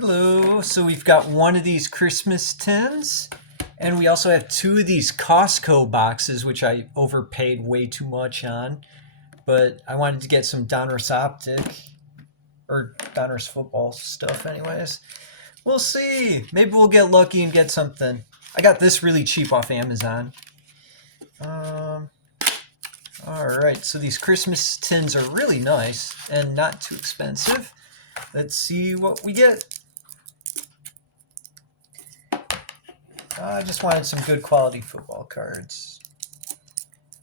Hello, so we've got one of these Christmas tins, and we also have two of these Costco boxes, which I overpaid way too much on. But I wanted to get some Donruss Optic, or Donruss football stuff anyways. We'll see. Maybe we'll get lucky and get something. I got this really cheap off Amazon. Um, Alright, so these Christmas tins are really nice and not too expensive. Let's see what we get. I just wanted some good quality football cards.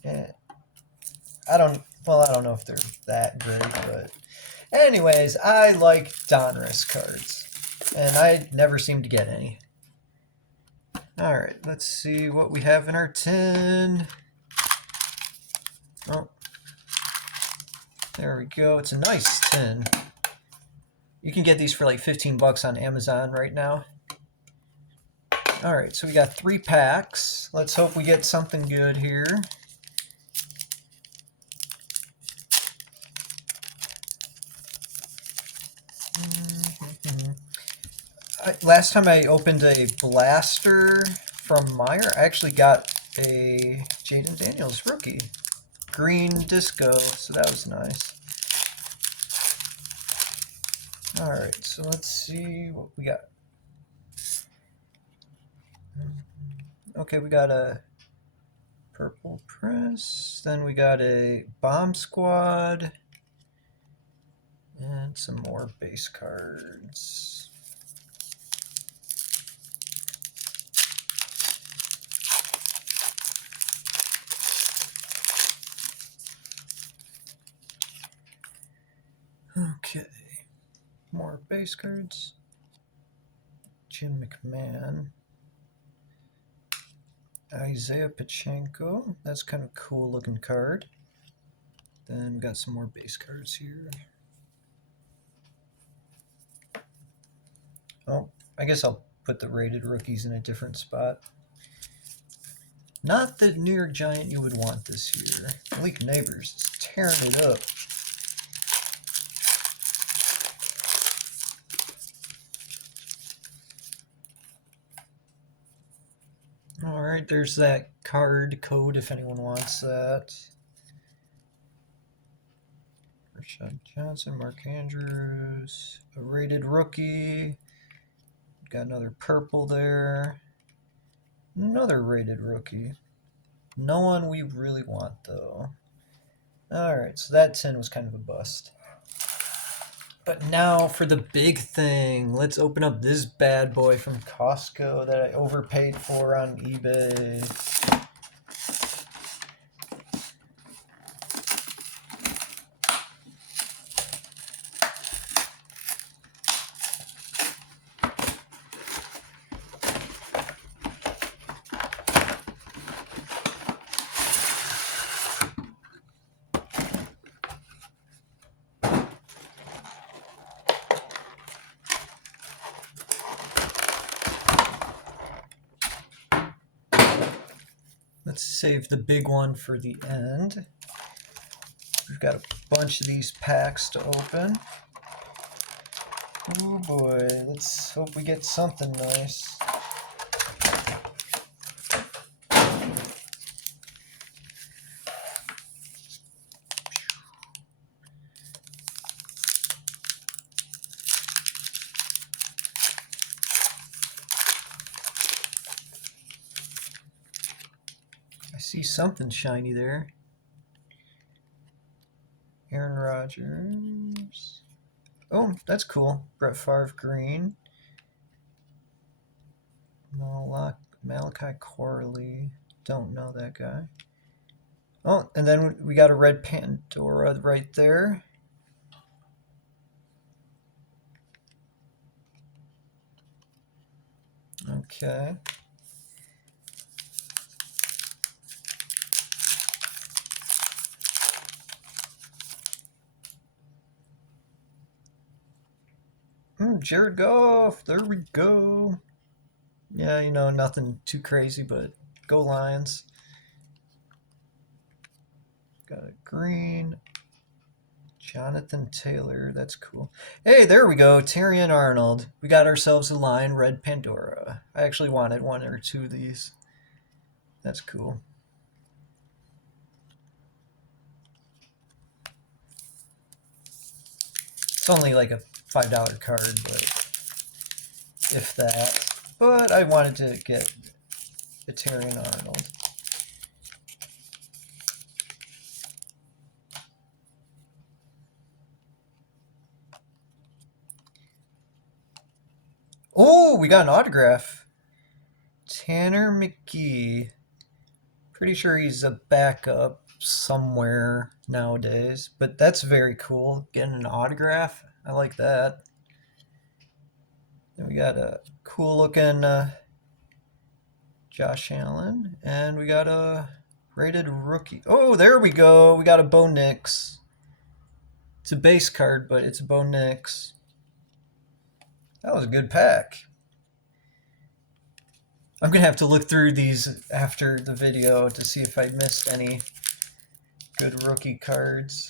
Yeah, I don't know if they're that great, but anyways, I like Donruss cards, and I never seem to get any. All right, let's see what we have in our tin. Oh, there we go. It's a nice tin. You can get these for like 15 bucks on Amazon right now. All right, so we got 3 packs. Let's hope we get something good here. Last time I opened a blaster from Meyer, I actually got a Jaden Daniels rookie. Green disco, so that was nice. Alright, so let's see what we got. Okay, we got a purple press, then we got a bomb squad, and some more base cards. Okay, more base cards. Jim McMahon. Isaiah Pachenko. That's kind of a cool looking card. Then we got some more base cards here. Oh, I guess I'll put the rated rookies in a different spot. Not the New York Giant you would want this year. Malik Neighbors is tearing it up. Alright, there's that card code if anyone wants that. Rashad Johnson, Mark Andrews, a rated rookie. Got another purple there. Another rated rookie. No one we really want, though. Alright, so that 10 was kind of a bust. But now for the big thing. Let's open up this bad boy from Costco that I overpaid for on eBay. Let's save the big one for the end. We've got a bunch of these packs to open. Oh boy, let's hope we get something nice. I see something shiny there. Aaron Rodgers. Oh, that's cool. Brett Favre green. Malachi Corley. Don't know that guy. Oh, and then we got a red Pandora right there. Okay. Jared Goff. There we go. Yeah, you know, nothing too crazy, but go Lions. Got a green. Jonathan Taylor, that's cool. Hey, there we go, Tyrion Arnold. We got ourselves a line, Red Pandora. I actually wanted one or two of these. That's cool. It's only like a $5 card, but if that. But I wanted to get the Tyrion Arnold. Oh, we got an autograph. Tanner McGee. Pretty sure he's a backup somewhere nowadays, but that's very cool. Getting an autograph, I like that. Then we got a cool looking Josh Allen, and we got a rated rookie. Oh, there we go. We got a Bo Nix. It's a base card, but it's a Bo Nix. That was a good pack. I'm going to have to look through these after the video to see if I missed any good rookie cards.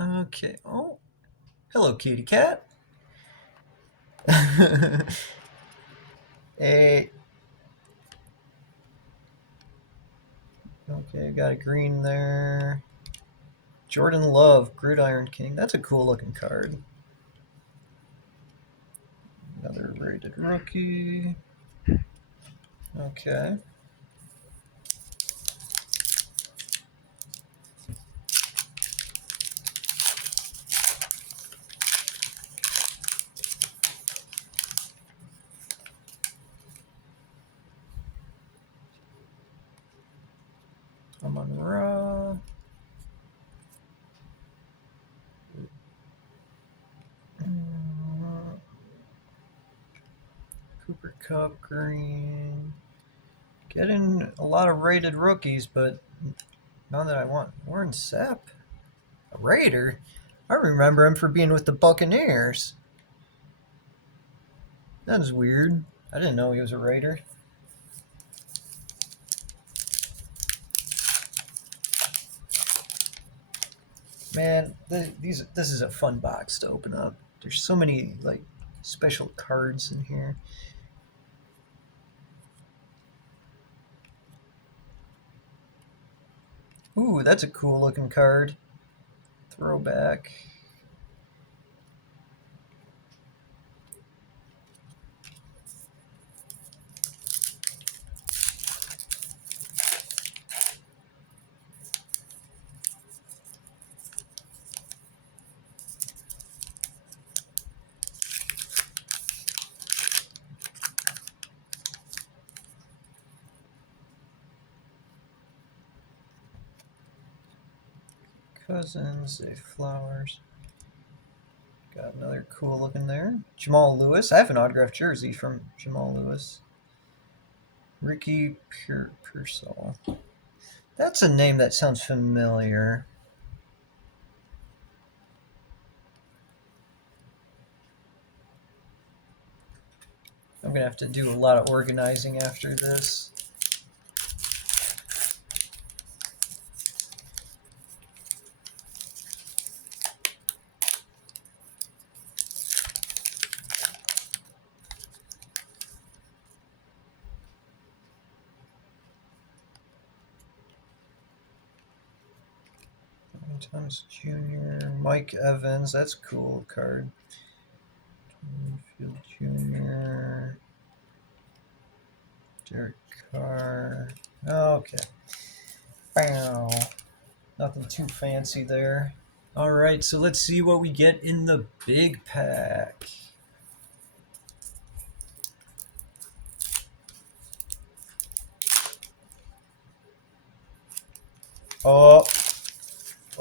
Okay. Oh, hello, kitty cat. Hey. Okay, got a green there. Jordan Love, Gridiron King. That's a cool looking card. Another rated rookie. Okay. Amon-Ra. Cooper Cup green. Getting a lot of rated rookies, but none that I want. Warren Sapp, a Raider. I remember him for being with the Buccaneers. That is weird. I didn't know he was a Raider. Man, this is a fun box to open up. There's so many like special cards in here. Ooh, that's a cool looking card. Throwback. Cousins, Zay Flowers. Got another cool looking there. Jamal Lewis. I have an autographed jersey from Jamal Lewis. Ricky Pearsall. That's a name that sounds familiar. I'm going to have to do a lot of organizing after this. Thomas Jr., Mike Evans, that's a cool card. Field Jr., Derek Carr. Okay. Bow. Nothing too fancy there. All right, so let's see what we get in the big pack.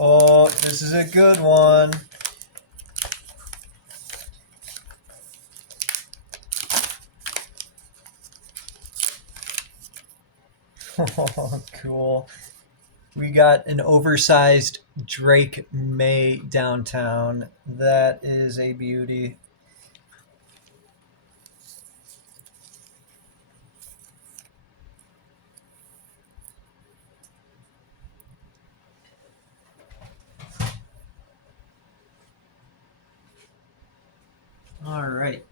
Oh, this is a good one. Oh, cool. We got an oversized Drake May downtown. That is a beauty. All right.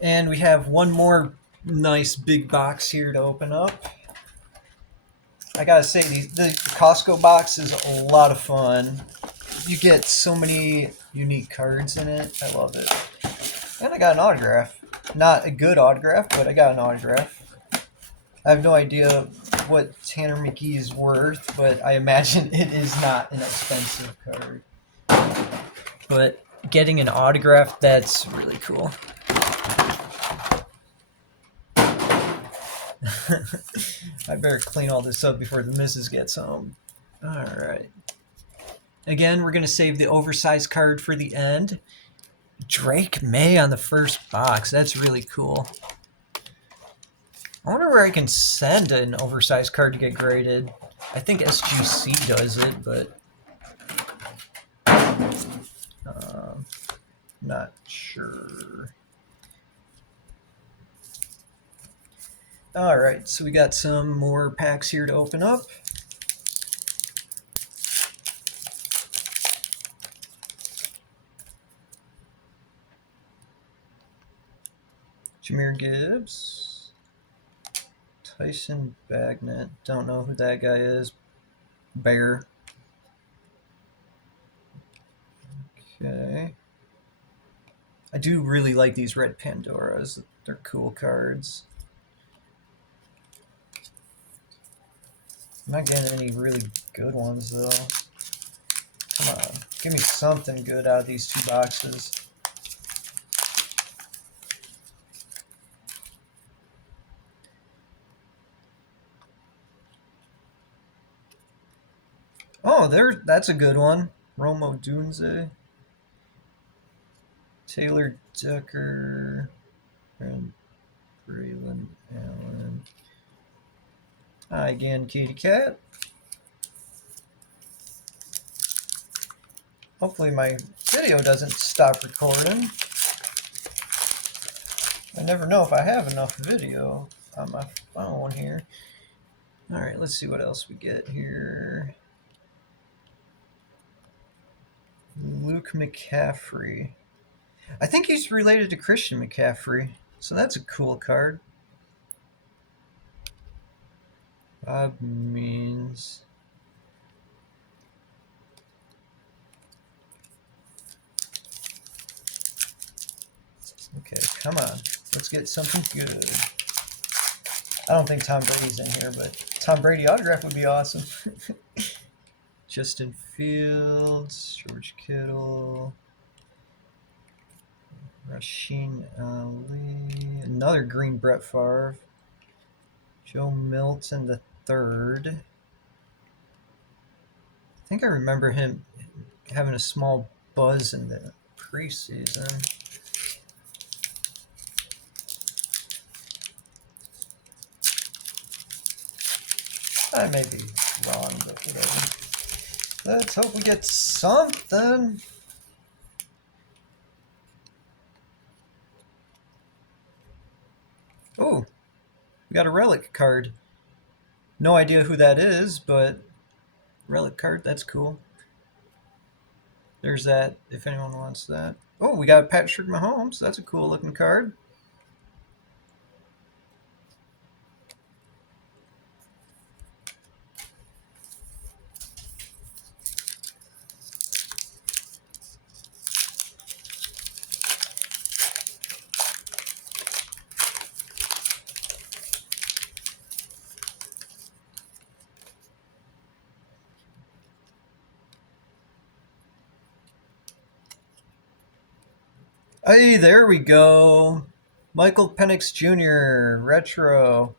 And we have one more nice big box here to open up. I gotta say, the Costco box is a lot of fun. You get so many unique cards in it. I love it. And I got an autograph. Not a good autograph, but I got an autograph. I have no idea what Tanner McGee is worth, but I imagine it is not an expensive card. But getting an autograph, that's really cool. I better clean all this up before the missus gets home. Alright. Again, we're going to save the oversized card for the end. Drake May on the first box. That's really cool. I wonder where I can send an oversized card to get graded. I think SGC does it, but not sure. Alright, so we got some more packs here to open up. Jahmyr Gibbs. Tyson Bagnet. Don't know who that guy is. Bear. Okay. I do really like these red Pandoras. They're cool cards. I'm not getting any really good ones, though. Come on. Give me something good out of these two boxes. Oh, that's a good one. Romo Dunze. Taylor Decker. And Braylon Allen. Hi again, Kitty Cat. Hopefully my video doesn't stop recording. I never know if I have enough video on my phone here. Alright, let's see what else we get here. Luke McCaffrey. I think he's related to Christian McCaffrey, so that's a cool card. Bob Means. Okay, come on. Let's get something good. I don't think Tom Brady's in here, but Tom Brady autograph would be awesome. Justin Fields, George Kittle, Rasheen Ali, another green Brett Favre, Joe Milton the third. I think I remember him having a small buzz in the preseason. I may be wrong, but whatever. Let's hope we get something. Oh, we got a relic card. No idea who that is, but relic card, that's cool. There's that, if anyone wants that. Oh, we got Patrick Mahomes. That's a cool looking card. Hey, there we go. Michael Penix Jr., retro.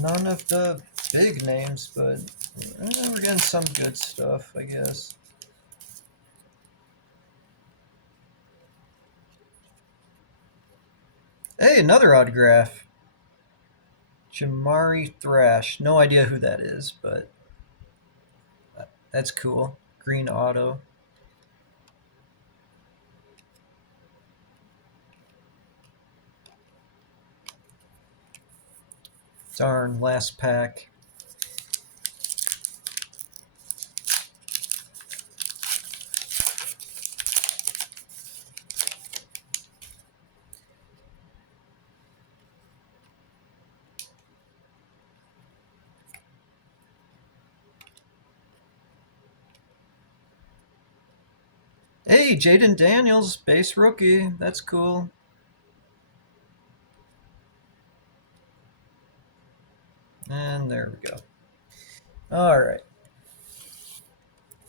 None of the big names, but we're getting some good stuff, I guess. Hey, another autograph. Jamari Thrash. No idea who that is, but That's cool. Green auto. Darn, last pack. Hey, Jaden Daniels, base rookie. That's cool. And there we go. All right.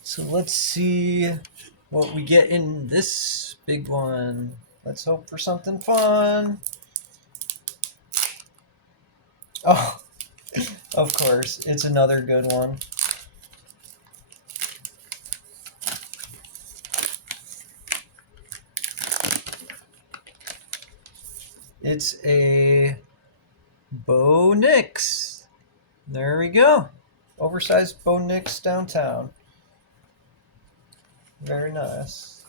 So let's see what we get in this big one. Let's hope for something fun. Oh, of course. It's another good one. It's a Bo Nix. There we go. Oversized Bo Nix downtown. Very nice.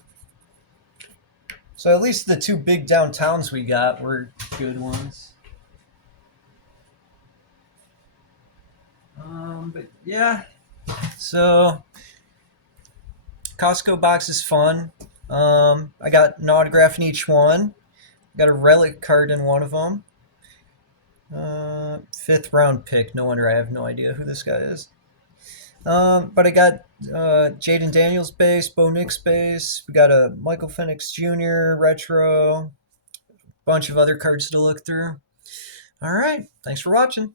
So at least the two big downtowns we got were good ones. But yeah, so Costco box is fun. I got an autograph in each one. Got a relic card in one of them. Fifth round pick. No wonder I have no idea who this guy is. But I got Jaden Daniels base, Bo Nix base. We got a Michael Penix Jr. retro. Bunch of other cards to look through. All right. Thanks for watching.